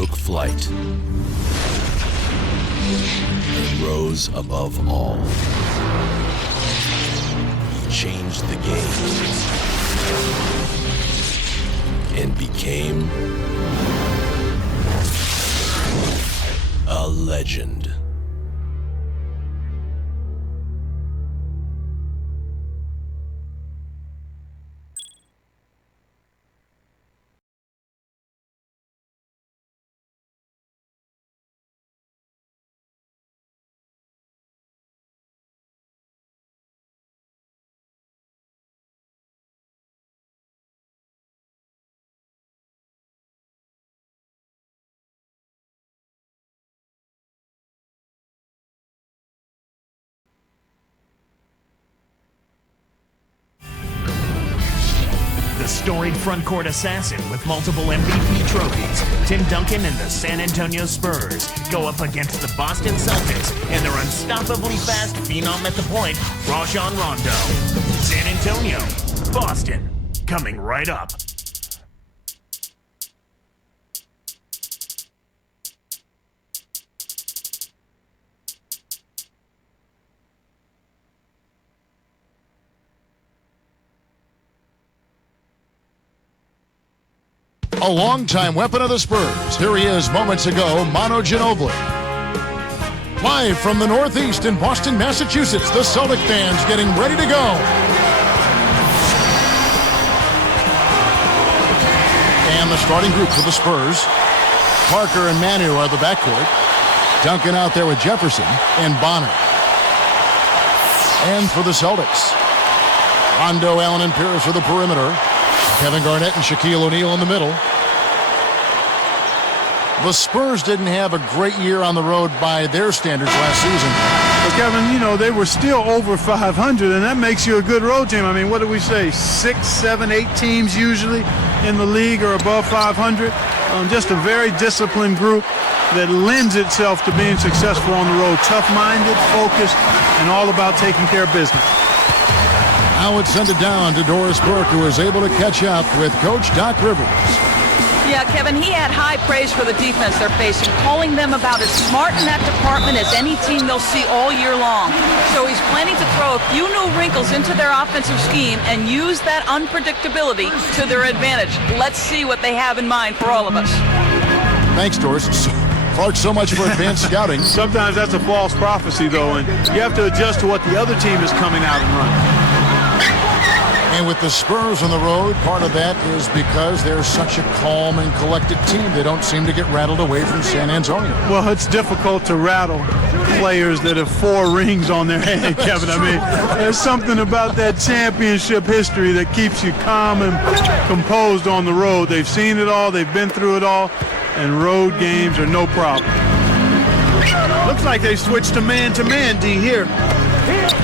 took flight and rose above all. He changed the game and became a legend. The storied front court assassin with multiple MVP trophies, Tim Duncan and the San Antonio Spurs go up against the Boston Celtics and their unstoppably fast phenom at the point, Rajon Rondo. San Antonio, Boston, coming right up. A longtime weapon of the Spurs. Here he is moments ago, Manu Ginobili. Live from the Northeast in Boston, Massachusetts, the Celtic fans getting ready to go. And the starting group for the Spurs. Parker and Manu are the backcourt. Duncan out there with Jefferson and Bonner. And for the Celtics, Rondo, Allen, and Pierce for the perimeter. Kevin Garnett and Shaquille O'Neal in the middle. The Spurs didn't have a great year on the road by their standards last season. But Kevin, you know, they were still over 500, and that makes you a good road team. I mean, what do we say? 6, 7, 8 teams usually in the league are above 500. Just a very disciplined group that lends itself to being successful on the road. Tough-minded, focused, and all about taking care of business. Now it's sent it down to Doris Burke, who is able to catch up with Coach Doc Rivers. Yeah, Kevin, he had high praise for the defense they're facing, calling them about as smart in that department as any team they'll see all year long. So he's planning to throw a few new wrinkles into their offensive scheme and use that unpredictability to their advantage. Let's see what they have in mind for all of us. Thanks, Doris. Clark, so much for advanced scouting. Sometimes that's a false prophecy, though, and you have to adjust to what the other team is coming out and running. And with the Spurs on the road, part of that is because they're such a calm and collected team. They don't seem to get rattled away from San Antonio. Well, it's difficult to rattle players that have 4 rings on their hand, Kevin. I mean, there's something about that championship history that keeps you calm and composed on the road. They've seen it all, they've been through it all, and road games are no problem. Looks like they switched to man-to-man, D, here.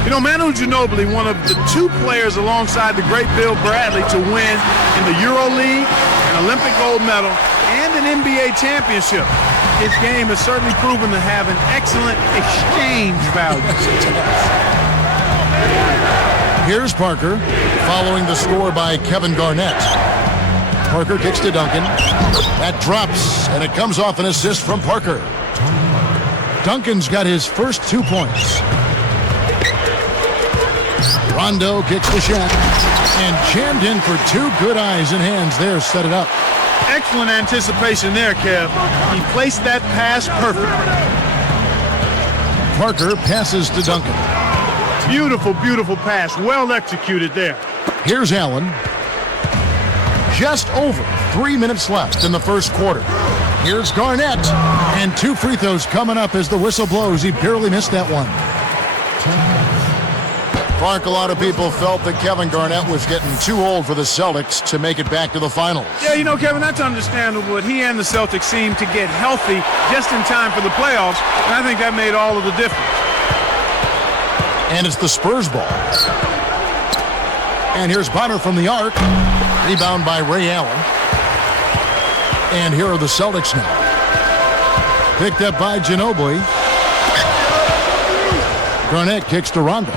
You know, Manu Ginobili, one of the 2 players alongside the great Bill Bradley to win in the EuroLeague, an Olympic gold medal, and an NBA championship. His game has certainly proven to have an excellent exchange value. Here's Parker, following the score by Kevin Garnett. Parker kicks to Duncan. That drops, and it comes off an assist from Parker. Duncan's got his first 2 points. Rondo kicks to Shaq, and jammed in for 2 good eyes and hands there, set it up. Excellent anticipation there, Kev. He placed that pass perfectly. Parker passes to Duncan. Beautiful, beautiful pass. Well executed there. Here's Allen. Just over 3 minutes left in the first quarter. Here's Garnett, and 2 free throws coming up as the whistle blows. He barely missed that one. Clark, a lot of people felt that Kevin Garnett was getting too old for the Celtics to make it back to the finals. Yeah, you know, Kevin, that's understandable, but he and the Celtics seemed to get healthy just in time for the playoffs, and I think that made all of the difference. And it's the Spurs ball. And here's Bonner from the arc. Rebound by Ray Allen. And here are the Celtics now. Picked up by Ginobili. Garnett kicks to Rondo.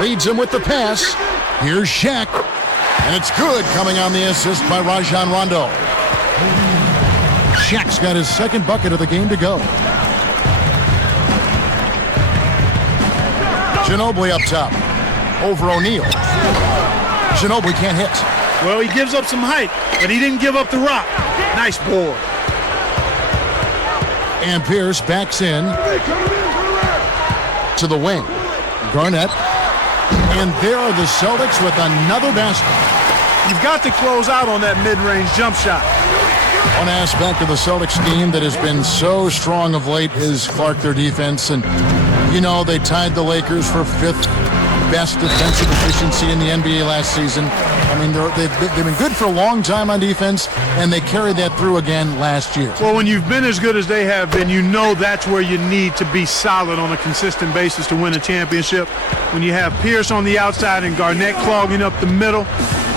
Leads him with the pass. Here's Shaq. And it's good, coming on the assist by Rajon Rondo. Shaq's got his second bucket of the game to go. Ginobili up top. Over O'Neal. Ginobili can't hit. Well, he gives up some height, but he didn't give up the rock. Nice board. And Pierce backs in to the wing. Garnett. And there are the Celtics with another basket. You've got to close out on that mid-range jump shot. One aspect of the Celtics team that has been so strong of late is Clark, their defense. And, you know, they tied the Lakers for fifth best defensive efficiency in the NBA last season. I mean, they've been good for a long time on defense, and they carried that through again last year. Well, when you've been as good as they have been, you know that's where you need to be solid on a consistent basis to win a championship. When you have Pierce on the outside and Garnett clogging up the middle,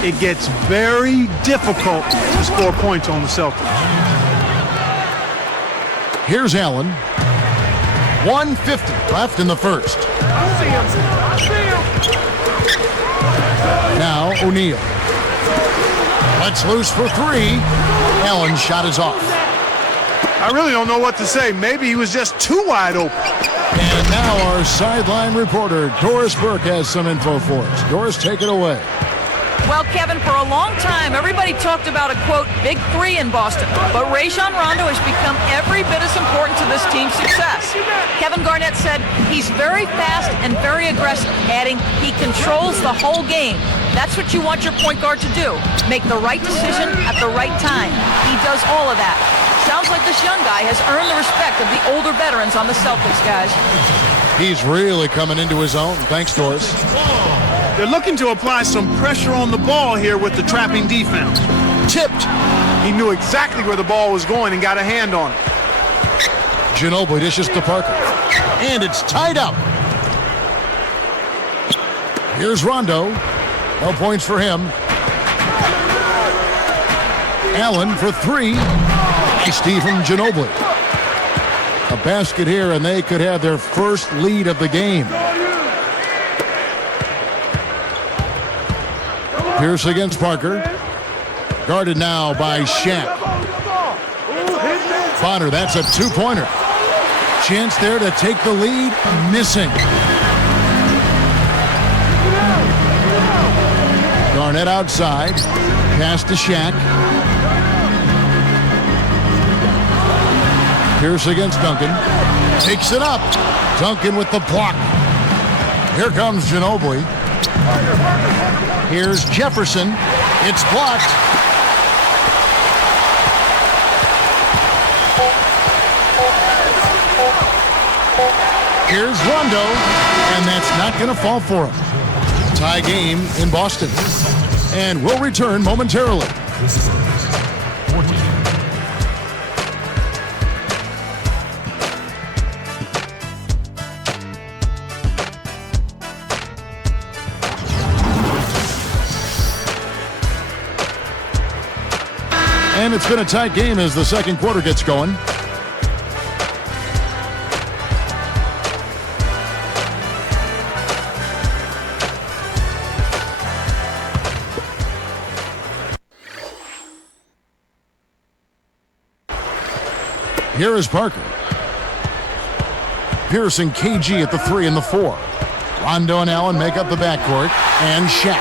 it gets very difficult to score points on the Celtics. Here's Allen. 1:50 left in the first. Now O'Neal. Let's loose for three. Allen's shot is off. I really don't know what to say. Maybe he was just too wide open. And now our sideline reporter, Doris Burke, has some info for us. Doris, take it away. Well, Kevin, for a long time, everybody talked about a, quote, big three in Boston. But Rajon Rondo has become every bit as important to this team's success. Kevin Garnett said he's very fast and very aggressive, adding he controls the whole game. That's what you want your point guard to do, make the right decision at the right time. He does all of that. Sounds like this young guy has earned the respect of the older veterans on the Celtics, guys. He's really coming into his own. Thanks, Doris. They're looking to apply some pressure on the ball here with the trapping defense. Tipped. He knew exactly where the ball was going and got a hand on it. Ginobili dishes to Parker. And it's tied up. Here's Rondo. No points for him. Allen for three. Nice D from Ginobili. A basket here, and they could have their first lead of the game. Pierce against Parker. Guarded now by Shaq. Bonner, that's a two-pointer. Chance there to take the lead. Missing. Garnett outside. Pass to Shaq. Pierce against Duncan. Takes it up. Duncan with the block. Here comes Ginobili. Here's Jefferson. It's blocked. Here's Rondo, and that's not going to fall for him. Tie game in Boston. And we'll return momentarily. And it's been a tight game as the second quarter gets going. Here is Parker. Pierce and KG at the 3 and the 4. Rondo and Allen make up the backcourt. And Shaq.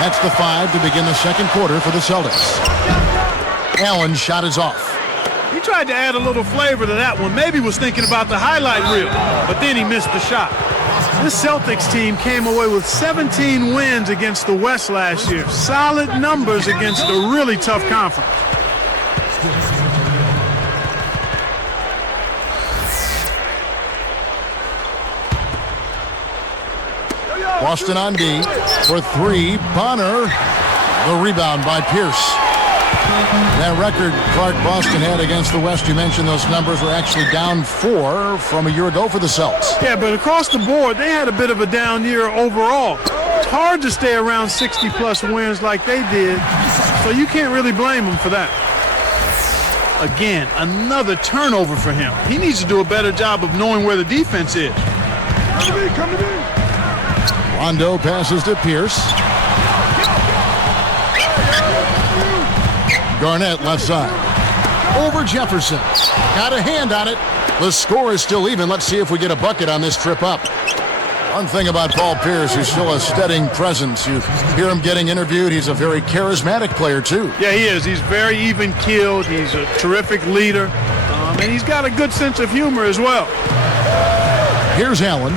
That's the 5 to begin the second quarter for the Celtics. Allen's shot is off. He tried to add a little flavor to that one. Maybe was thinking about the highlight reel, but then he missed the shot. This Celtics team came away with 17 wins against the West last year. Solid numbers against a really tough conference. Boston on D for 3. Bonner. The rebound by Pierce. That record Clark Boston had against the West, you mentioned those numbers were actually down 4 from a year ago for the Celts. Yeah, but across the board, they had a bit of a down year overall. It's hard to stay around 60-plus wins like they did, so you can't really blame them for that. Again, another turnover for him. He needs to do a better job of knowing where the defense is. Come to me. Rondo passes to Pierce. Garnett left side. over Jefferson. Got a hand on it. The score is still even. Let's see if we get a bucket on this trip up. One thing about Paul Pierce, he's still a steadying presence. You hear him getting interviewed. He's a very charismatic player, too. Yeah, he is. He's very even-keeled. He's a terrific leader. And he's got a good sense of humor as well. Here's Allen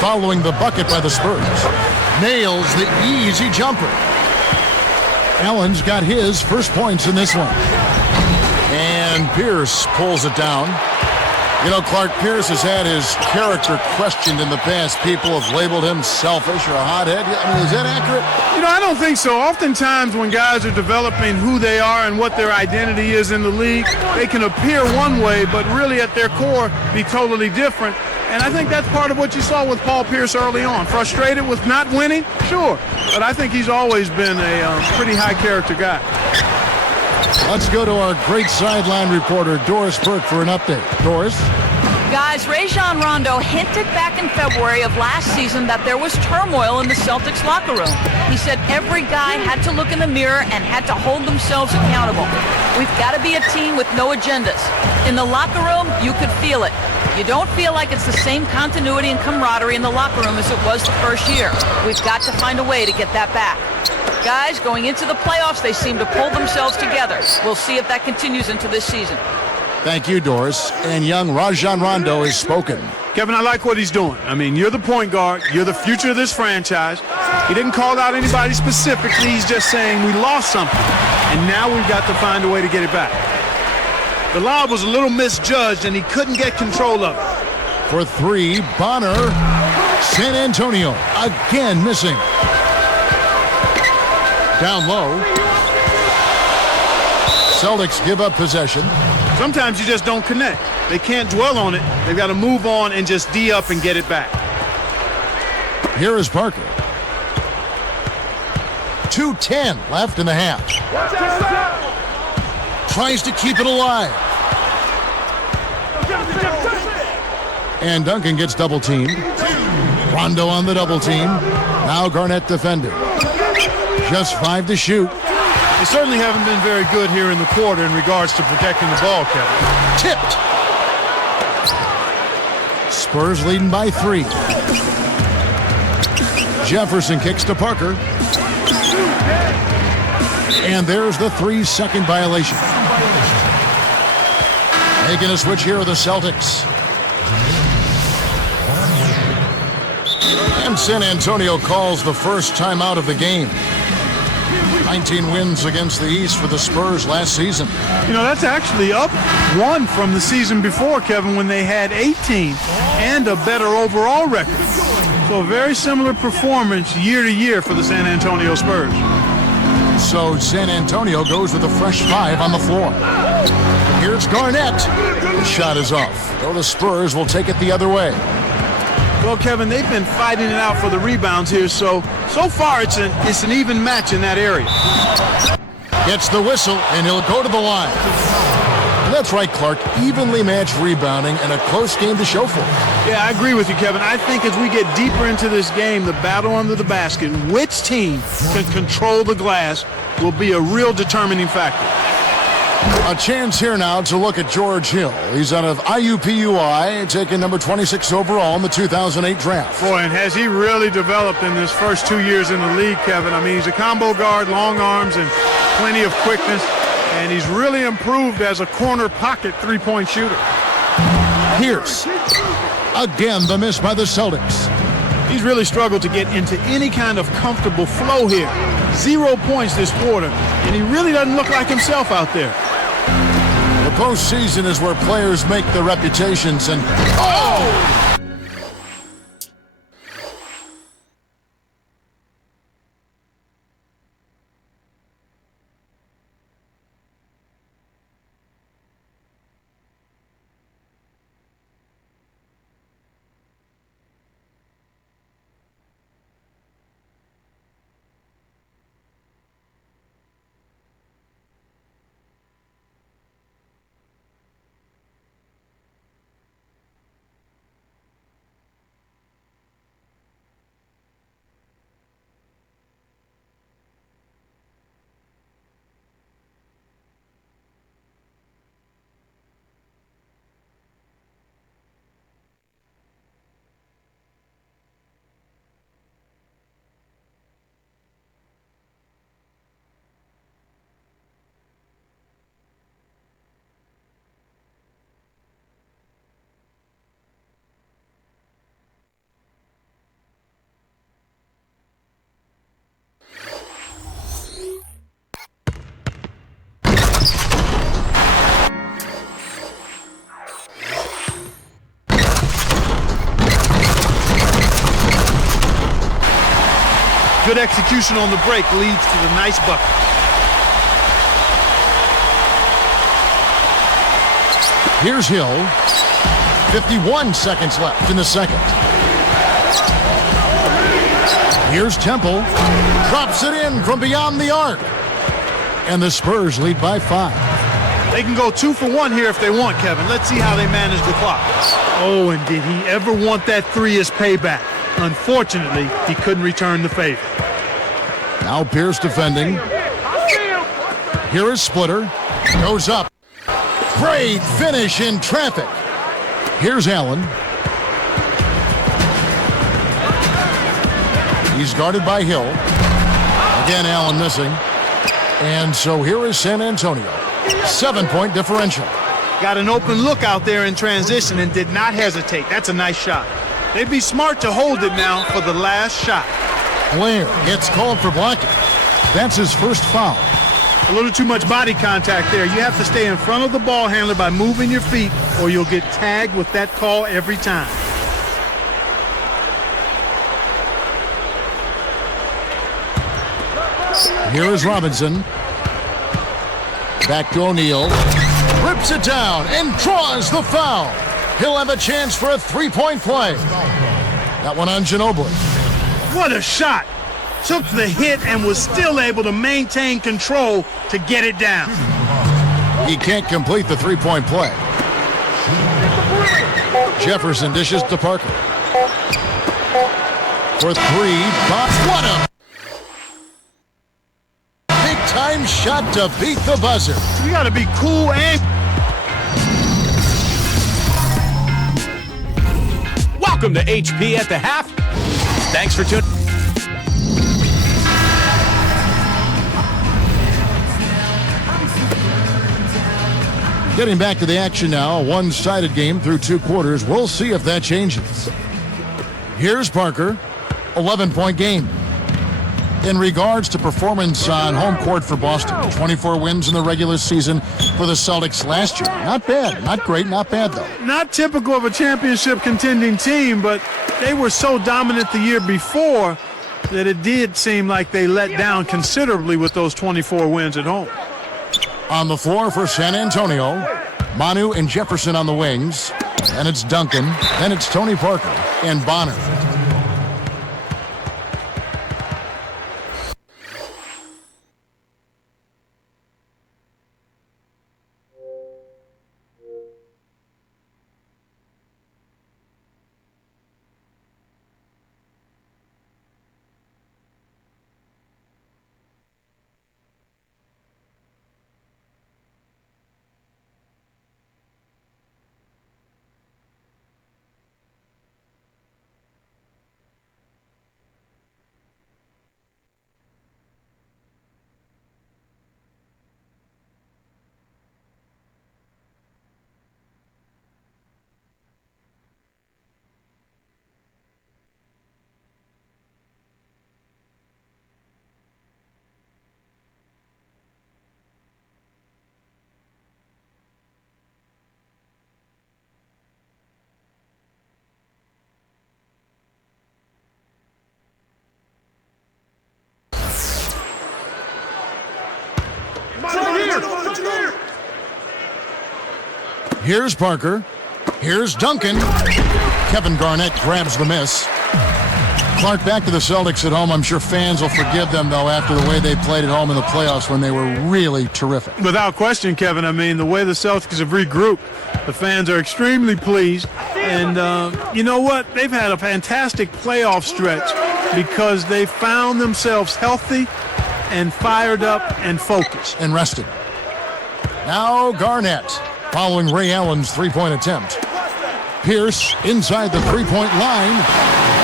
following the bucket by the Spurs. Nails the easy jumper. Allen's got his first points in this one. And Pierce pulls it down. You know, Clark, Pierce has had his character questioned in the past. People have labeled him selfish or a hothead. I mean, is that accurate? You know, I don't think so. Oftentimes when guys are developing who they are and what their identity is in the league, they can appear one way, but really at their core be totally different. And I think that's part of what you saw with Paul Pierce early on. Frustrated with not winning? Sure. But I think he's always been a pretty high-character guy. Let's go to our great sideline reporter, Doris Burke, for an update. Doris? Guys, Rajon Rondo hinted back in February of last season that there was turmoil in the Celtics locker room. He said every guy had to look in the mirror and had to hold themselves accountable. We've got to be a team with no agendas. In the locker room, you could feel it. You don't feel like it's the same continuity and camaraderie in the locker room as it was the first year. We've got to find a way to get that back. Guys, going into the playoffs, they seem to pull themselves together. We'll see if that continues into this season. Thank you, Doris. And young Rajon Rondo has spoken. Kevin, I like what he's doing. I mean, you're the point guard. You're the future of this franchise. He didn't call out anybody specifically. He's just saying we lost something, and now we've got to find a way to get it back. The lob was a little misjudged, and he couldn't get control of it. For three, Bonner. San Antonio again missing. Down low. Celtics give up possession. Sometimes you just don't connect. They can't dwell on it. They've got to move on and just D up and get it back. Here is Parker. 2:10 left in the half. Tries to keep it alive. And Duncan gets double teamed. Rondo on the double team. Now Garnett defended. Just 5 to shoot. They certainly haven't been very good here in the quarter in regards to protecting the ball, Kevin. Tipped. Spurs leading by 3. Jefferson kicks to Parker. And there's the 3-second violation. Making a switch here are the Celtics. And San Antonio calls the first timeout of the game. 19 wins against the East for the Spurs last season. You know, that's actually up 1 from the season before, Kevin, when they had 18 and a better overall record. So a very similar performance year to year for the San Antonio Spurs. So San Antonio goes with a fresh 5 on the floor. Here's Garnett. The shot is off. So the Spurs will take it the other way. Well, Kevin, they've been fighting it out for the rebounds here, so far it's an even match in that area. Gets the whistle, and he'll go to the line. And that's right, Clark. Evenly matched rebounding and a close game to show for it. Yeah, I agree with you, Kevin. I think as we get deeper into this game, the battle under the basket, which team can control the glass will be a real determining factor. A chance here now to look at George Hill. He's out of IUPUI, taking number 26 overall in the 2008 draft. Boy, and has he really developed in his first 2 years in the league, Kevin. I mean, he's a combo guard, long arms, and plenty of quickness. And he's really improved as a corner pocket three-point shooter. Pierce. Again, the miss by the Celtics. He's really struggled to get into any kind of comfortable flow here. 0 points this quarter, and he really doesn't look like himself out there. The postseason is where players make their reputations, and oh! Good execution on the break leads to the nice bucket. Here's Hill. 51 seconds left in the second. Here's Temple. Drops it in from beyond the arc. And the Spurs lead by 5. They can go 2 for 1 here if they want, Kevin. Let's see how they manage the clock. Oh, and did he ever want that 3 as payback? Unfortunately, he couldn't return the favor. Now Pierce defending. Here is Splitter. Goes up. Great finish in traffic. Here's Allen. He's guarded by Hill. Again, Allen missing. And so here is San Antonio. 7-point differential. Got an open look out there in transition and did not hesitate. That's a nice shot. They'd be smart to hold it now for the last shot. Blair gets called for blocking. That's his first foul. A little too much body contact there. You have to stay in front of the ball handler by moving your feet, or you'll get tagged with that call every time. Here is Robinson. Back to O'Neal. Rips it down and draws the foul. He'll have a chance for a three-point play. That one on Ginobili. What a shot! Took the hit and was still able to maintain control to get it down. He can't complete the three-point play. Jefferson dishes to Parker. For 3, what a big-time shot to beat the buzzer. You got to be cool and... Welcome to HP at the half. Thanks for tuning. Getting back to the action now, a one-sided game through 2 quarters. We'll see if that changes. Here's Parker, 11-point game. In regards to performance on home court for Boston, 24 wins in the regular season for the Celtics last year. Not bad, not great, not bad though. Not typical of a championship contending team, but they were so dominant the year before that it did seem like they let down considerably with those 24 wins at home. On the floor for San Antonio, Manu and Jefferson on the wings. Then it's Duncan. Then it's Tony Parker and Bonner. Here's Parker. Here's Duncan. Kevin Garnett grabs the miss. Clark back to the Celtics at home. I'm sure fans will forgive them, though, after the way they played at home in the playoffs when they were really terrific. Without question, Kevin. I mean, the way the Celtics have regrouped, the fans are extremely pleased. And you know what? They've had a fantastic playoff stretch because they found themselves healthy and fired up and focused. And rested. Now Garnett, following Ray Allen's three-point attempt. Pierce inside the three-point line.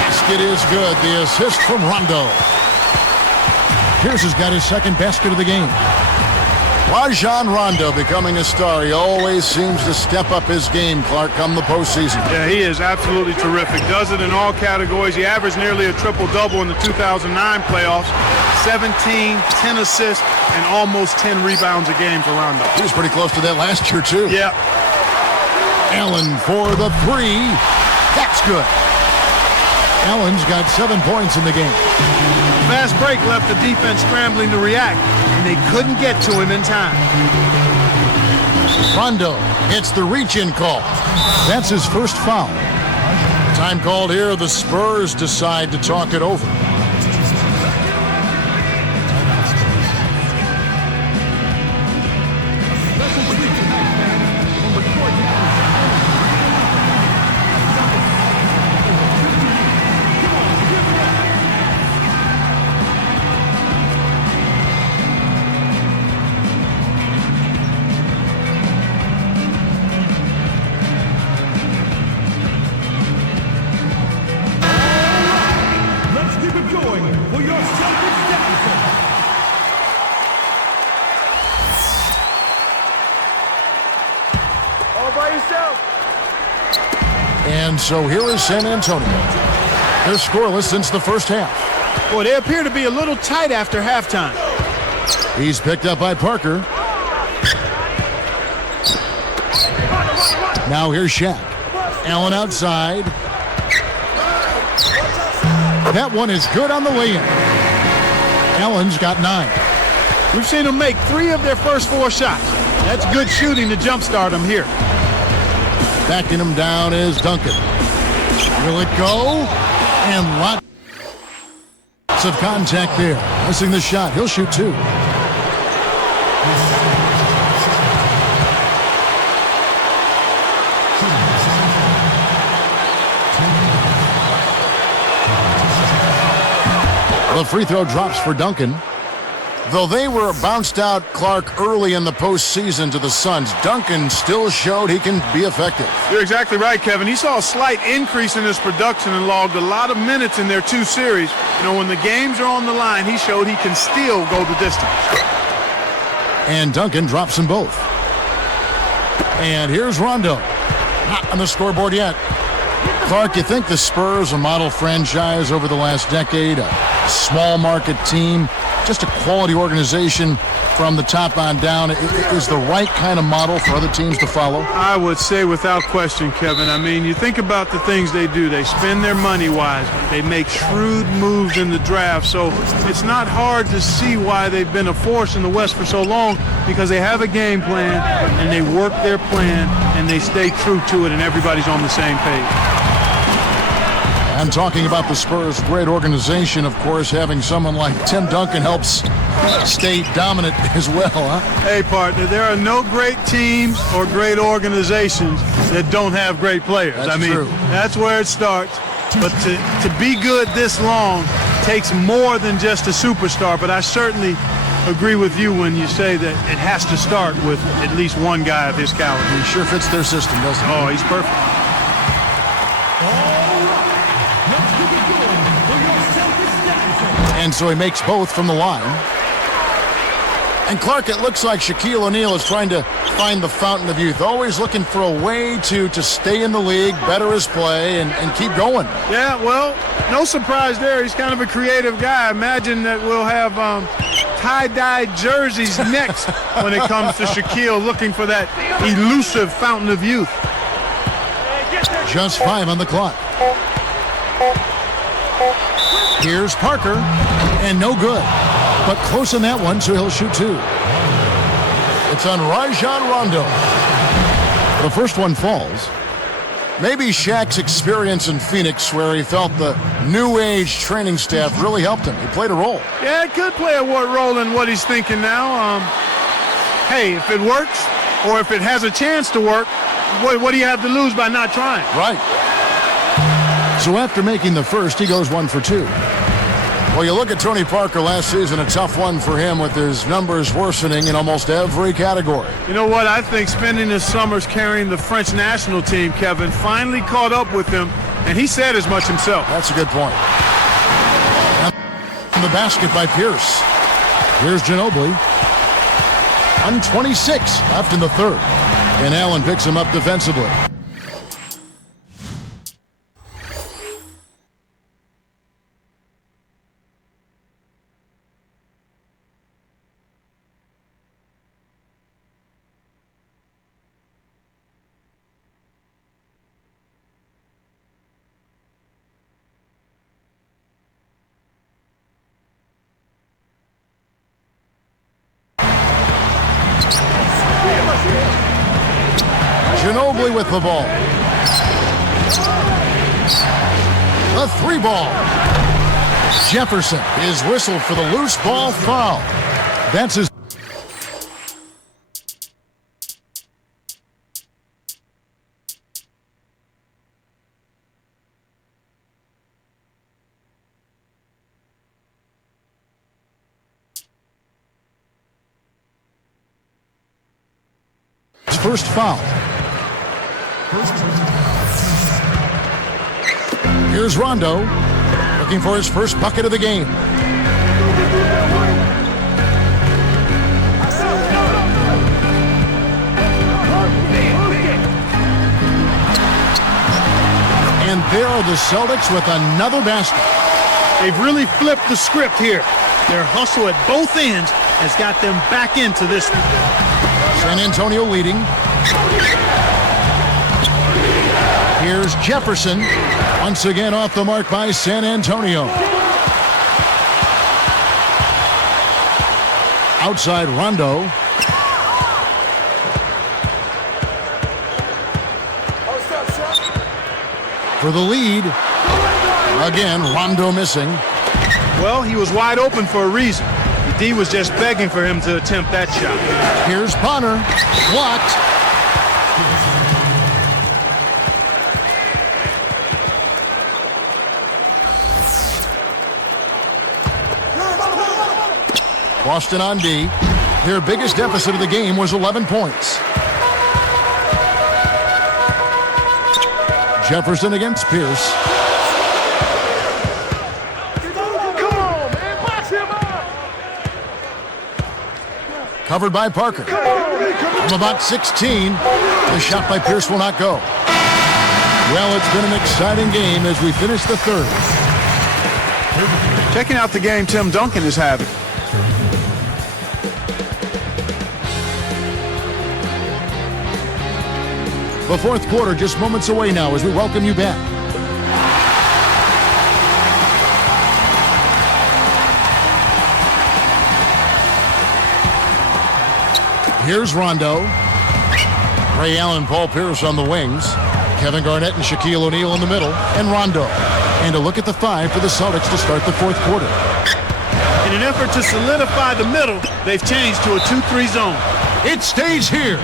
Basket is good. The assist from Rondo. Pierce has got his second basket of the game. Rajon Rondo becoming a star. He always seems to step up his game, Clark, come the postseason. Yeah, he is absolutely terrific. Does it in all categories. He averaged nearly a triple-double in the 2009 playoffs. 17, 10 assists, and almost 10 rebounds a game for Rondo. He was pretty close to that last year, too. Yeah. Allen for the three. That's good. Allen's got 7 points in the game. Fast break left the defense scrambling to react, and they couldn't get to him in time. Rondo hits the reach-in call. That's his first foul. Time called here. The Spurs decide to talk it over. And so here is San Antonio. They're scoreless since the first half. Boy, they appear to be a little tight after halftime. He's picked up by Parker. Now here's Shaq. Allen outside. That one is good on the lay-in. Allen's got 9. We've seen them make 3 of their first 4 shots. That's good shooting to jumpstart them here. Backing him down is Duncan. Will it go? And lots of contact there. Missing the shot. He'll shoot 2. The free throw drops for Duncan. Though they were bounced out, Clark, early in the postseason to the Suns, Duncan still showed he can be effective. You're exactly right, Kevin. He saw a slight increase in his production and logged a lot of minutes in their 2 series. You know, when the games are on the line, he showed he can still go the distance. And Duncan drops them both. And here's Rondo. Not on the scoreboard yet. Clark, you think the Spurs, a model franchise over the last decade, a small market team, just a quality organization from the top on down, is the right kind of model for other teams to follow? I would say without question, Kevin. I mean, you think about the things they do. They spend their money wisely. They make shrewd moves in the draft. So it's not hard to see why they've been a force in the West for so long, because they have a game plan and they work their plan and they stay true to it, and everybody's on the same page. I'm talking about the Spurs' great organization, of course. Having someone like Tim Duncan helps stay dominant as well, huh? Hey, partner, there are no great teams or great organizations that don't have great players. That's true. That's where it starts. But to be good this long takes more than just a superstar. But I certainly agree with you when you say that it has to start with at least one guy of his caliber. He sure fits their system, doesn't he? Oh, he's perfect. And so he makes both from the line. And Clark, it looks like Shaquille O'Neal is trying to find the fountain of youth, always looking for a way to stay in the league, better his play, and keep going. Yeah, well, no surprise there. He's kind of a creative guy. Imagine that we'll have tie-dye jerseys next when it comes to Shaquille, looking for that elusive fountain of youth. Just 5 on the clock. Here's Parker, and no good. But close on that one, so he'll shoot 2. It's on Rajon Rondo. The first one falls. Maybe Shaq's experience in Phoenix, where he felt the new age training staff really helped him. He played a role. Yeah, it could play a role in what he's thinking now. Hey, if it works, or if it has a chance to work, what do you have to lose by not trying? Right. So after making the first, he goes 1 for 2. Well, you look at Tony Parker last season, a tough one for him with his numbers worsening in almost every category. You know what? I think spending his summers carrying the French national team, Kevin, finally caught up with him, and he said as much himself. That's a good point. And the basket by Pierce. Here's Ginobili. 1:26 left in the third. And Allen picks him up defensively. Ginobili with the ball. The 3 ball. Jefferson is whistled for the loose ball foul. That's his. First foul. Here's Rondo, looking for his first bucket of the game. And there are the Celtics with another basket. They've really flipped the script here. Their hustle at both ends has got them back into this one. San Antonio leading. Here's Jefferson. Once again off the mark by San Antonio. Outside Rondo. For the lead. Again, Rondo missing. Well, he was wide open for a reason. The D was just begging for him to attempt that shot. Here's Bonner. Blocked. Boston on D. Their biggest deficit of the game was 11 points. Jefferson against Pierce. Covered by Parker. From about 16, the shot by Pierce will not go. Well, it's been an exciting game as we finish the third. Checking out the game Tim Duncan is having. The fourth quarter just moments away now as we welcome you back. Here's Rondo. Ray Allen, Paul Pierce on the wings. Kevin Garnett and Shaquille O'Neal in the middle. And Rondo. And a look at the 5 for the Celtics to start the fourth quarter. In an effort to solidify the middle, they've changed to a 2-3 zone. It stays here.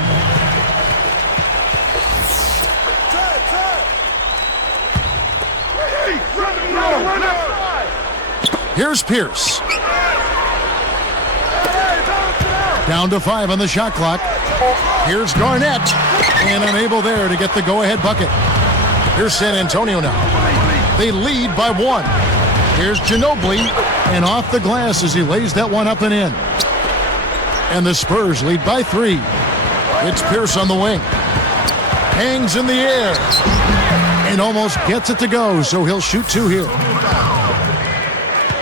Here's Pierce. Down to 5 on the shot clock. Here's Garnett. And unable there to get the go-ahead bucket. Here's San Antonio now. They lead by 1. Here's Ginobili. And off the glass as he lays that one up and in. And the Spurs lead by 3. It's Pierce on the wing. Hangs in the air. And almost gets it to go, so he'll shoot 2 here.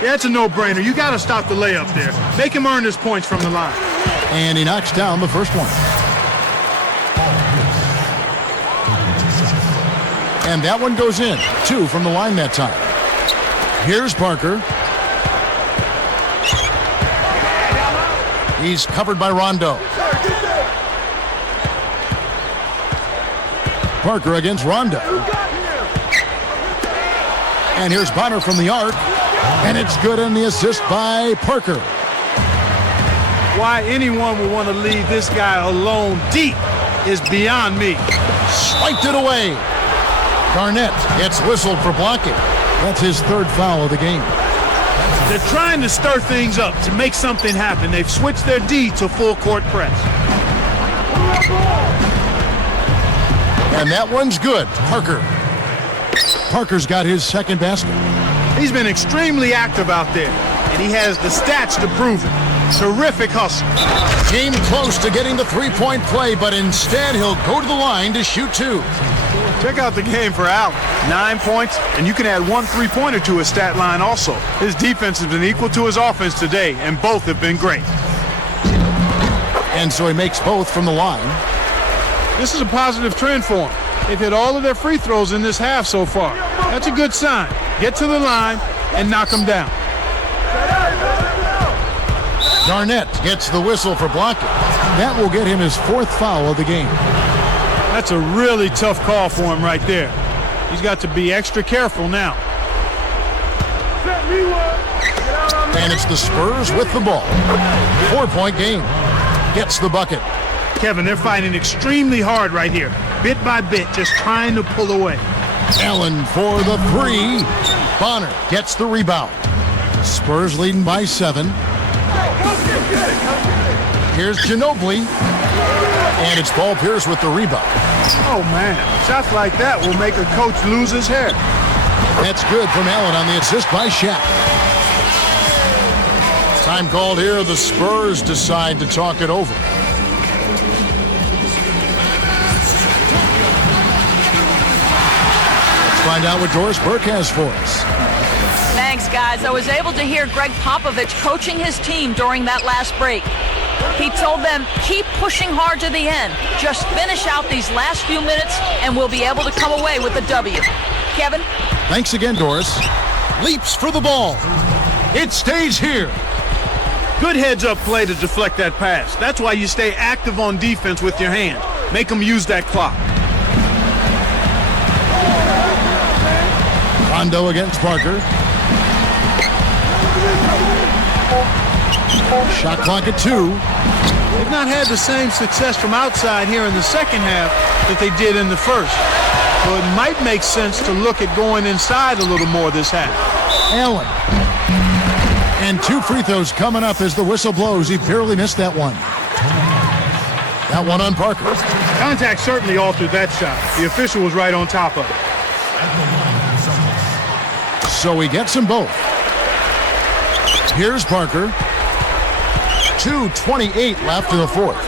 Yeah, it's a no-brainer. You got to stop the layup there. Make him earn his points from the line. And he knocks down the first one. And that one goes in. 2 from the line that time. Here's Parker. He's covered by Rondo. Parker against Rondo. And here's Bonner from the arc. And it's good on the assist by Parker. Why anyone would want to leave this guy alone deep is beyond me. Swiped it away. Garnett gets whistled for blocking. That's his 3rd foul of the game. They're trying to stir things up to make something happen. They've switched their D to full court press. And that one's good. Parker. Parker's got his 2nd basket. He's been extremely active out there, and he has the stats to prove it. Terrific hustle. Came close to getting the 3-point play, but instead he'll go to the line to shoot 2. Check out the game for Allen. 9 points, and you can add 1 3-pointer to his stat line also. His defense has been equal to his offense today, and both have been great. And so he makes both from the line. This is a positive trend for him. They've hit all of their free throws in this half so far. That's a good sign. Get to the line and knock them down. Garnett gets the whistle for blocking. That will get him his 4th foul of the game. That's a really tough call for him right there. He's got to be extra careful now. And it's the Spurs with the ball. 4-point game. Gets the bucket. Kevin, they're fighting extremely hard right here. Bit by bit, just trying to pull away. Allen for the three. Bonner gets the rebound. Spurs leading by 7. Here's Ginobili. And it's Paul Pierce with the rebound. Oh, man. Shots like that will make a coach lose his hair. That's good from Allen on the assist by Shaq. Time called here. The Spurs decide to talk it over. Let's find out what Doris Burke has for us. Thanks, guys. I was able to hear Greg Popovich coaching his team during that last break. He told them, keep pushing hard to the end. Just finish out these last few minutes, and we'll be able to come away with a W. Kevin? Thanks again, Doris. Leaps for the ball. It stays here. Good heads-up play to deflect that pass. That's why you stay active on defense with your hand. Make them use that clock. Rondo against Parker. Shot clock at 2. They've not had the same success from outside here in the second half that they did in the first. So it might make sense to look at going inside a little more this half. Allen. And 2 free throws coming up as the whistle blows. He barely missed that one. That one on Parker. Contact certainly altered that shot. The official was right on top of it. So he gets them both. Here's Parker. 2:28 left in the fourth.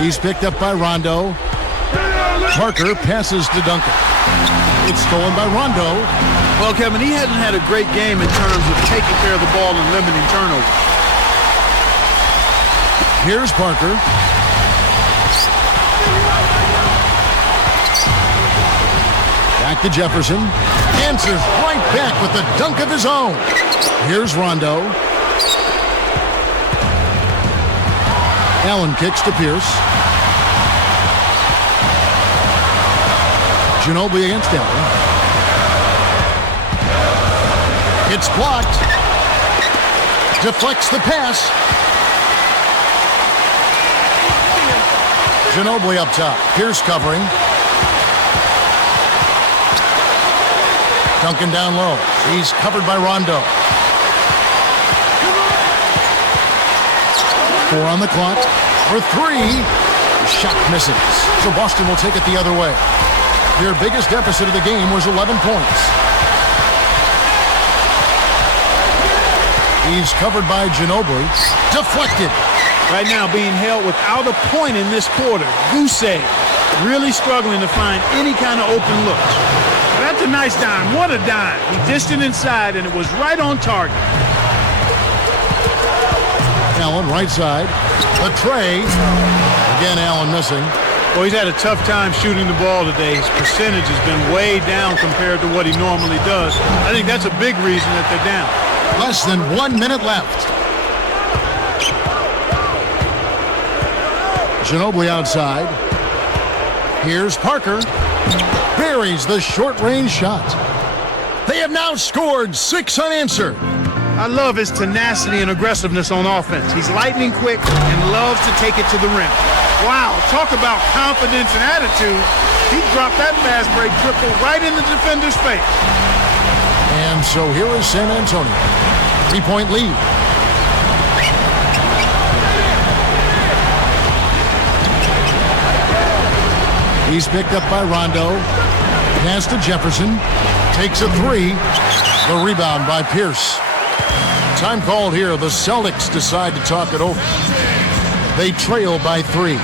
He's picked up by Rondo. Parker passes to Duncan. It's stolen by Rondo. Well, Kevin, he hasn't had a great game in terms of taking care of the ball and limiting turnovers. Here's Parker. Back to Jefferson. Answers right back with a dunk of his own. Here's Rondo. Allen kicks to Pierce. Ginobili against Allen. It's blocked. Deflects the pass. Ginobili up top. Pierce covering. Duncan down low. He's covered by Rondo. 4 on the clock. For 3. Shot misses. So Boston will take it the other way. Their biggest deficit of the game was 11 points. He's covered by Ginobili. Deflected. Right now being held without a point in this quarter. Goose egg. Really struggling to find any kind of open looks. That's a nice dime. What a dime. He dished it inside, and it was right on target. Allen, right side. A tray. Again, Allen missing. Well, he's had a tough time shooting the ball today. His percentage has been way down compared to what he normally does. I think that's a big reason that they're down. Less than 1 minute left. Ginobili outside. Here's Parker. Buries the short-range shot. They have now scored 6 unanswered. I love his tenacity and aggressiveness on offense. He's lightning quick and loves to take it to the rim. Wow, talk about confidence and attitude. He dropped that fast break triple right in the defender's face. And so here is San Antonio. 3-point lead. He's picked up by Rondo. Pass to Jefferson. Takes a 3. The rebound by Pierce. Time called here. The Celtics decide to talk it over. They trail by 3.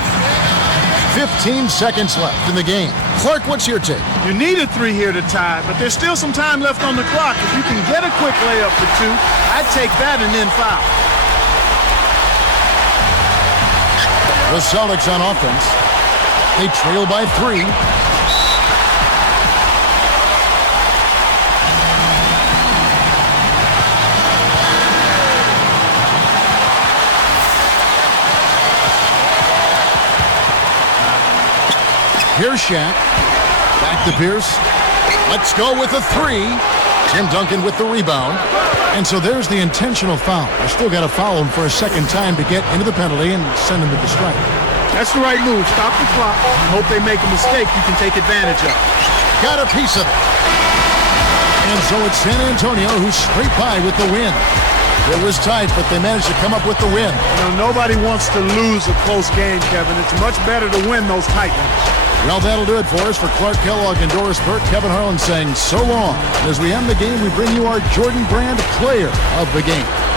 15 seconds left in the game. Clark, what's your take? You need a 3 here to tie, but there's still some time left on the clock. If you can get a quick layup for 2, I'd take that and then foul. The Celtics on offense. They trail by 3. Here's Shaq. Back to Pierce. Let's go with a three. Tim Duncan with the rebound. And so there's the intentional foul. They still got to foul him for a second time to get into the penalty and send him to the strike. That's the right move. Stop the clock. And hope they make a mistake you can take advantage of. Got a piece of it. And so it's San Antonio who's straight by with the win. It was tight, but they managed to come up with the win. You know, nobody wants to lose a close game, Kevin. It's much better to win those tight ones. Well, that'll do it for us. For Clark Kellogg and Doris Burke, Kevin Harlan saying so long. As we end the game, we bring you our Jordan Brand Player of the Game.